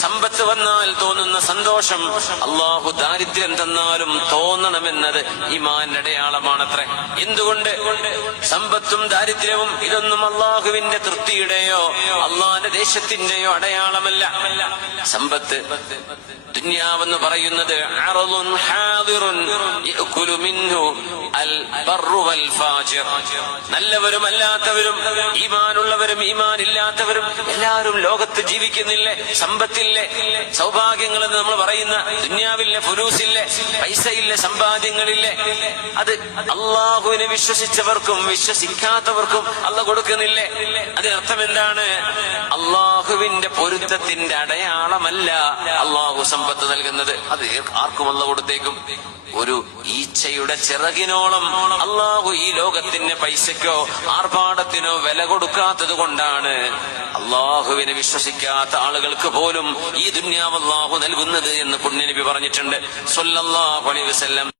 സമ്പത്ത് വന്നാൽ തോന്നുന്ന സന്തോഷം അള്ളാഹു ദാരിദ്ര്യം തന്നാലും തോന്നണമെന്നത് ഈമാന്റെ അടയാളമാണത്രേ. എന്തുകൊണ്ട്? സമ്പത്തും ദാരിദ്ര്യവും ഇതൊന്നും അള്ളാഹുവിന്റെ തൃപ്തിയുടെയോ അള്ളാഹിന്റെ ദേശത്തിന്റെയോ അടയാളമല്ല. സമ്പത്ത് ദുനിയാവെന്ന് പറയുന്നത് അറളുൻ ഹാദിറുൻ യഅകുലു മിൻഹു അൽ ബർറു വൽ ഫാജിർ. നല്ലവരും അല്ലാത്തവരും, ഈമാനുള്ളവരും ഈമാനില്ലാത്തവരും എല്ലാവരും ലോകത്ത് ജീവിക്കുന്നില്ലേ? സമ്പത്തില്ലേ, സൗഭാഗ്യങ്ങളെന്ന് നമ്മൾ പറയുന്ന ദുനിയാവില്ലേ, ഫുലൂസില്ലേ, പൈസയില്ലേ, സമ്പാദ്യങ്ങളില്ലേ? അത് അള്ളാഹുവിനെ വിശ്വസിച്ചവർക്കും വിശ്വസിക്കാത്തവർക്കും അള്ളാഹ് കൊടുക്കുന്നില്ലേ? അതിനർത്ഥം എന്താണ്? അള്ളാഹുവിന്റെ പൊരുത്തത്തിന്റെ അടയാളമല്ല അള്ളാഹു സമ്പത്ത് നൽകുന്നത്. അത് ആർക്കും അള്ളാഹ് കൊടുത്തേക്കും. ഒരു ഈച്ചയുടെ ചിറകിനോളം അള്ളാഹു ഈ ലോകത്തിന് പൈസക്കോ ആർഭാടത്തിനോ വില കൊടുക്കാത്തത് കൊണ്ടാണ് അള്ളാഹുവിനെ വിശ്വസിക്കാത്ത ആളുകൾക്ക് പോലും ഈ ദുനിയാവ് അള്ളാഹു നൽകുന്നത് എന്ന് പുണ്യനബി പറഞ്ഞിട്ടുണ്ട് സല്ലല്ലാഹു അലൈഹി വസല്ലം.